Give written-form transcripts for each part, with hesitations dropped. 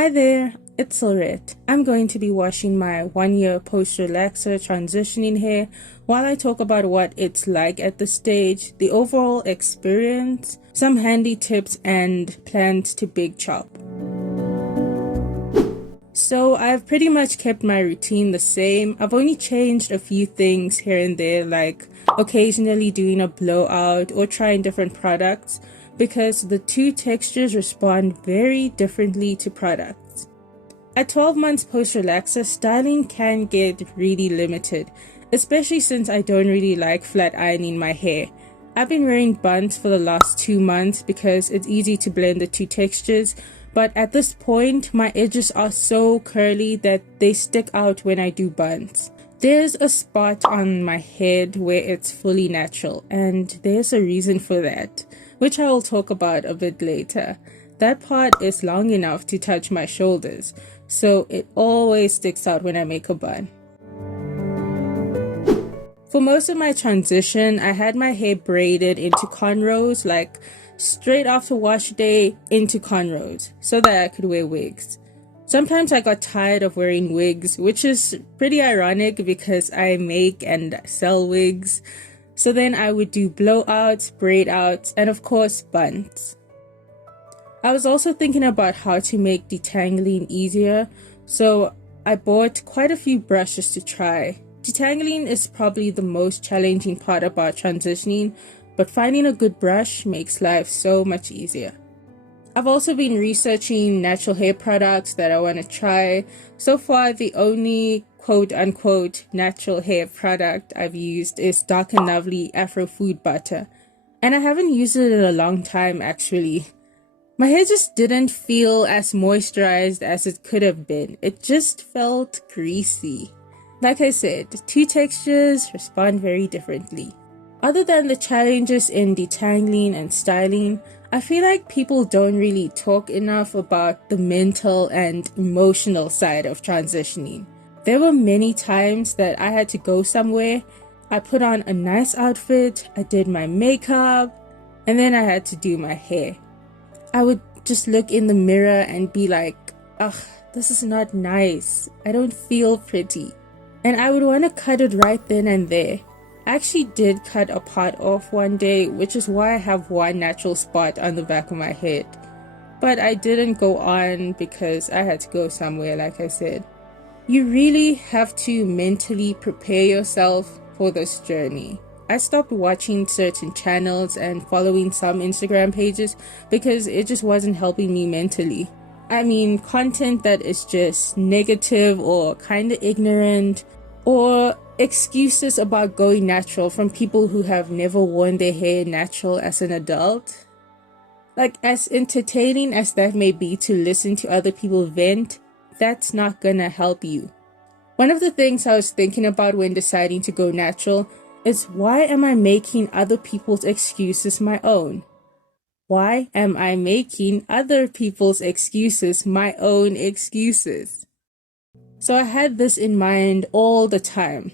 Hi there, it's Sylrette. I'm going to be washing my 1-year post-relaxer transitioning hair while I talk about what it's like at this stage, the overall experience, some handy tips, and plans to big chop. So I've pretty much kept my routine the same. I've only changed a few things here and there, like occasionally doing a blowout or trying different products, because the two textures respond very differently to products. At 12 months post-relaxer, styling can get really limited, especially since I don't really like flat ironing my hair. I've been wearing buns for the last 2 months because it's easy to blend the two textures, but at this point, my edges are so curly that they stick out when I do buns. There's a spot on my head where it's fully natural, and there's a reason for that, which I will talk about a bit later. That part is long enough to touch my shoulders, so it always sticks out when I make a bun. For most of my transition, I had my hair braided into cornrows, like straight after wash day into cornrows, so that I could wear wigs. Sometimes I got tired of wearing wigs, which is pretty ironic because I make and sell wigs. So then I would do blowouts, braid outs, and of course buns. I was also thinking about how to make detangling easier, so I bought quite a few brushes to try. Detangling is probably the most challenging part about transitioning, but finding a good brush makes life so much easier. I've also been researching natural hair products that I want to try. So far, the only quote-unquote natural hair product I've used is Dark and Lovely Afro Food Butter, and I haven't used it in a long time actually. My hair just didn't feel as moisturized as it could have been. It just felt greasy. Like I said, two textures respond very differently. Other than the challenges in detangling and styling, I feel like people don't really talk enough about the mental and emotional side of transitioning. There were many times that I had to go somewhere, I put on a nice outfit, I did my makeup, and then I had to do my hair. I would just look in the mirror and be like, ugh, this is not nice. I don't feel pretty. And I would want to cut it right then and there. I actually did cut a part off one day, which is why I have one natural spot on the back of my head. But I didn't go on because I had to go somewhere, like I said. You really have to mentally prepare yourself for this journey. I stopped watching certain channels and following some Instagram pages because it just wasn't helping me mentally. I mean, content that is just negative or kind of ignorant, or excuses about going natural from people who have never worn their hair natural as an adult. Like, as entertaining as that may be to listen to other people vent, that's not gonna help you. One of the things I was thinking about when deciding to go natural is, why am I making other people's excuses my own? Why am I making other people's excuses my own excuses? So I had this in mind all the time.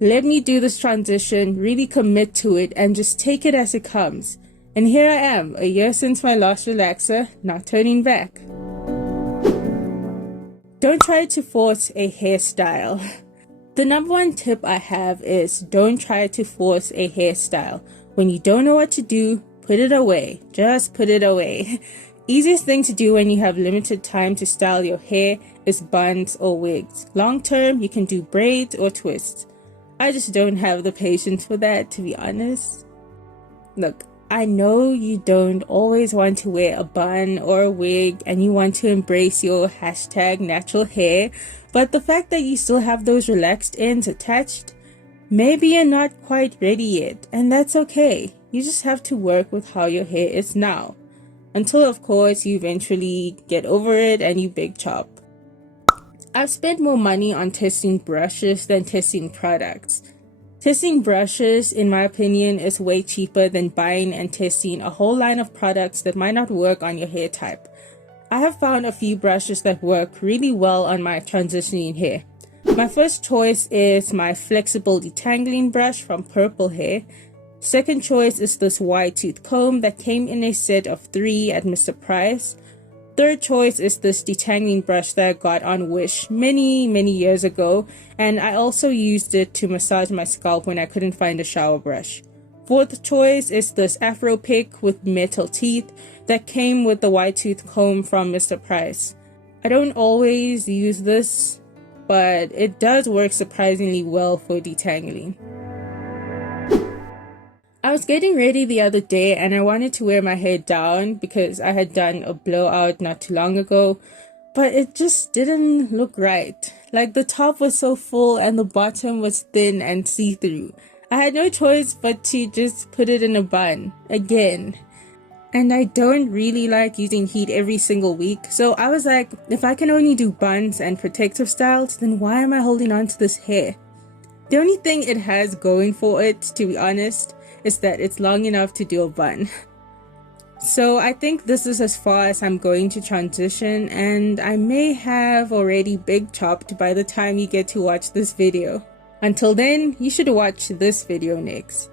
Let me do this transition, really commit to it, and just take it as it comes. And here I am, a year since my last relaxer, not turning back. Don't try to force a hairstyle. The number one tip I have is, don't try to force a hairstyle. When you don't know what to do, put it away. Just put it away. Easiest thing to do when you have limited time to style your hair is buns or wigs. Long term, you can do braids or twists. I just don't have the patience for that, to be honest. Look, I know you don't always want to wear a bun or a wig and you want to embrace your #natural hair, but the fact that you still have those relaxed ends attached, maybe you're not quite ready yet, and that's okay. You just have to work with how your hair is now, until of course you eventually get over it and you big chop. I've spent more money on testing brushes than testing products. Testing brushes, in my opinion, is way cheaper than buying and testing a whole line of products that might not work on your hair type. I have found a few brushes that work really well on my transitioning hair. My first choice is my flexible detangling brush from Purpul Hair. Second choice is this wide tooth comb that came in a set of 3 at Mr. Price. third choice is this detangling brush that I got on Wish many years ago, and I also used it to massage my scalp when I couldn't find a shower brush. Fourth choice is this afro pick with metal teeth that came with the wide tooth comb from Mr. Price. I don't always use this, but it does work surprisingly well for detangling. I was getting ready the other day and I wanted to wear my hair down because I had done a blowout not too long ago, but it just didn't look right. Like, the top was so full and the bottom was thin and see-through. I had no choice but to just put it in a bun again. And I don't really like using heat every single week, so I was like, if I can only do buns and protective styles, then why am I holding on to this hair? The only thing it has going for it, to be honest, is that it's long enough to do a bun. So I think this is as far as I'm going to transition, and I may have already big chopped by the time you get to watch this video. Until then, you should watch this video next.